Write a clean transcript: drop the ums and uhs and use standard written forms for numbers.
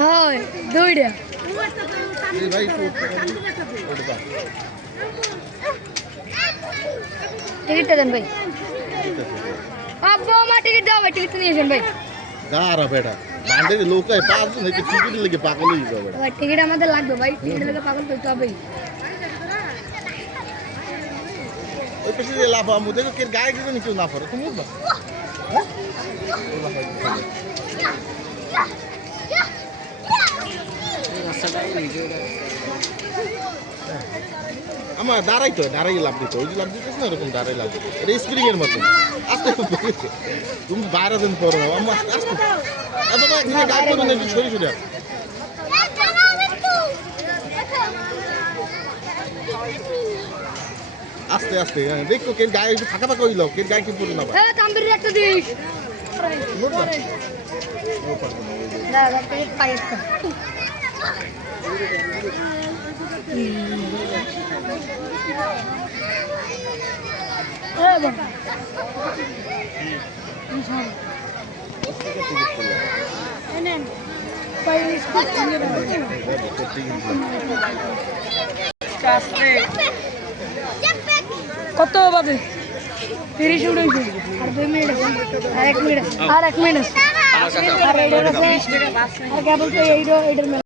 হয় দুইটা টিকিটটা দেন ভাই। আব্বা মা টিকিট দাও ভাই, টিকিট নিয়েছেন ভাই। গারা বেটা বান্ডে লোক আই পাঁচ জন একটু টিকিট লেগে পাগল হয়ে যাবে ভাই টিকিট আমাদের লাগবে ভাই, টিকিট লেগে পাগল হইতে হবে। ওই পেছনে লাভ আমু দেখো কে গায়ে কিছু নিচু না পড়ে তুমি উঠবা আমার দাঁড়াই লাভ দিত ওই যে লাভ দিতেছ না এরকম দাঁড়াই লাভ দিত এটা স্প্রিং এর মতন আস্তে তুমি 12 দিন পর আমার আস্তে বাবা এখানে গায়ে করুন একটু ছড়ি ছড়ি আস্তে আস্তে দেখো কে গায়ে একটু ফাঁকা ফাঁকা হইল কে গায়ে কি পড়ে না হ্যাঁ তাম্বির একটা দিস না টিকিট পাই একটা বাবা কত বাজে 30 উঠেছে আর 2 মিনিট আর 1 মিনিট আর 1 মিনিট আর কেবল তো এইটার